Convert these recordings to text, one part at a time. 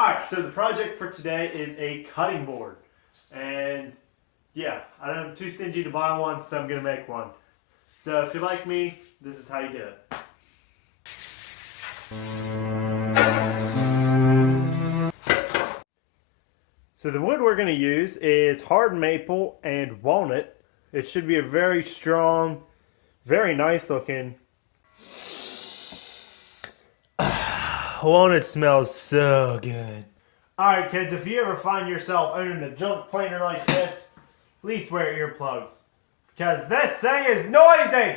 Alright, so the project for today is a cutting board. And yeah, I'm too stingy to buy one, so I'm going to make one. So if you're like me, this is how you do it. So the wood we're going to use is hard maple and walnut. It should be a very strong, very nice looking. Walnut smells so good. Alright kids, if you ever find yourself owning a junk planer like this, at least wear earplugs. Because this thing is noisy!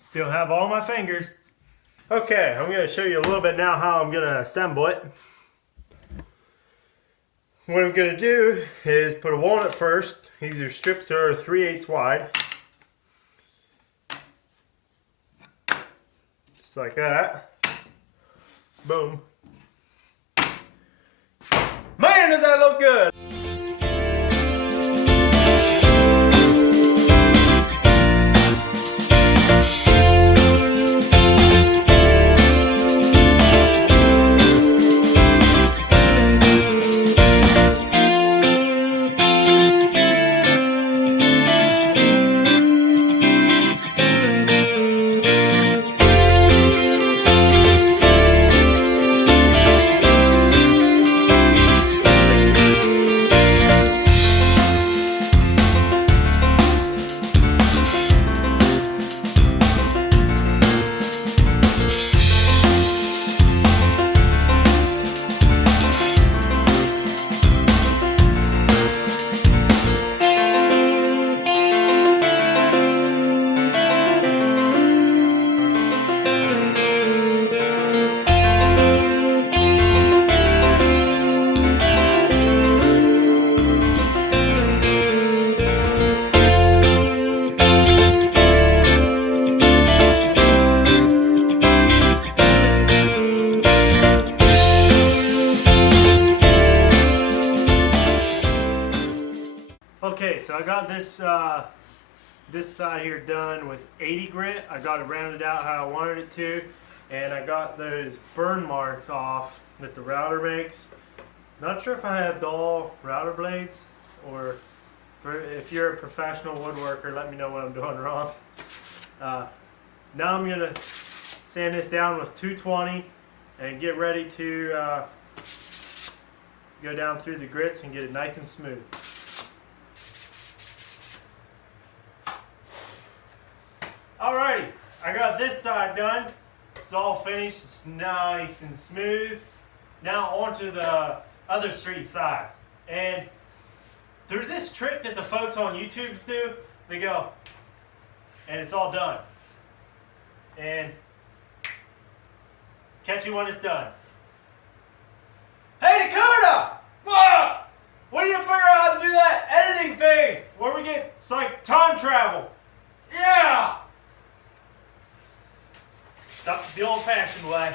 Still have all my fingers. Okay, I'm going to show you a little bit now how I'm going to assemble it. What I'm going to do is put a walnut first. These are strips that are 3/8 wide. Just like that. Boom. Man, does that look good! Okay, so I got this side here done with 80 grit. I got it rounded out how I wanted it to, and I got those burn marks off that the router makes. Not sure if I have dull router blades, or if you're a professional woodworker, let me know what I'm doing wrong. Now I'm gonna sand this down with 220 and get ready to go down through the grits and get it nice and smooth. Alrighty, I got this side done. It's all finished, it's nice and smooth. Now onto the other three sides. And there's this trick that the folks on YouTube do. They go, and it's all done. And catch you when it's done. Hey Dakota! What do you figure out how to do that editing thing? Where we get, it's like time travel. Yeah! Stop the old-fashioned way.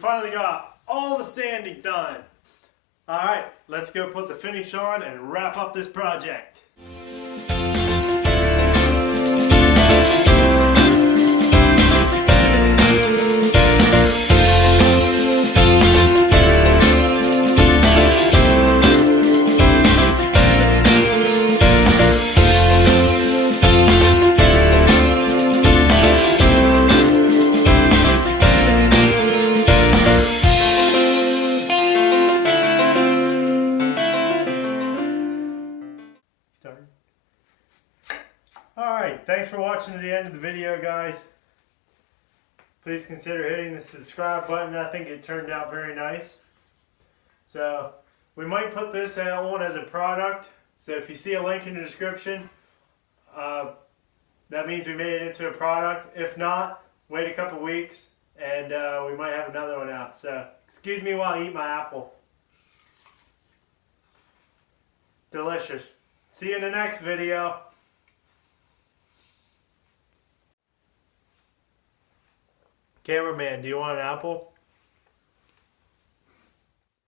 finally got all the sanding done. Alright, let's go put the finish on and wrap up this project. Alright, thanks for watching to the end of the video, guys. Please consider hitting the subscribe button. I think it turned out very nice. So, we might put this out one as a product. So if you see a link in the description, that means we made it into a product. If not, wait a couple weeks and we might have another one out. So, excuse me while I eat my apple. Delicious. See you in the next video. Cameraman, do you want an apple?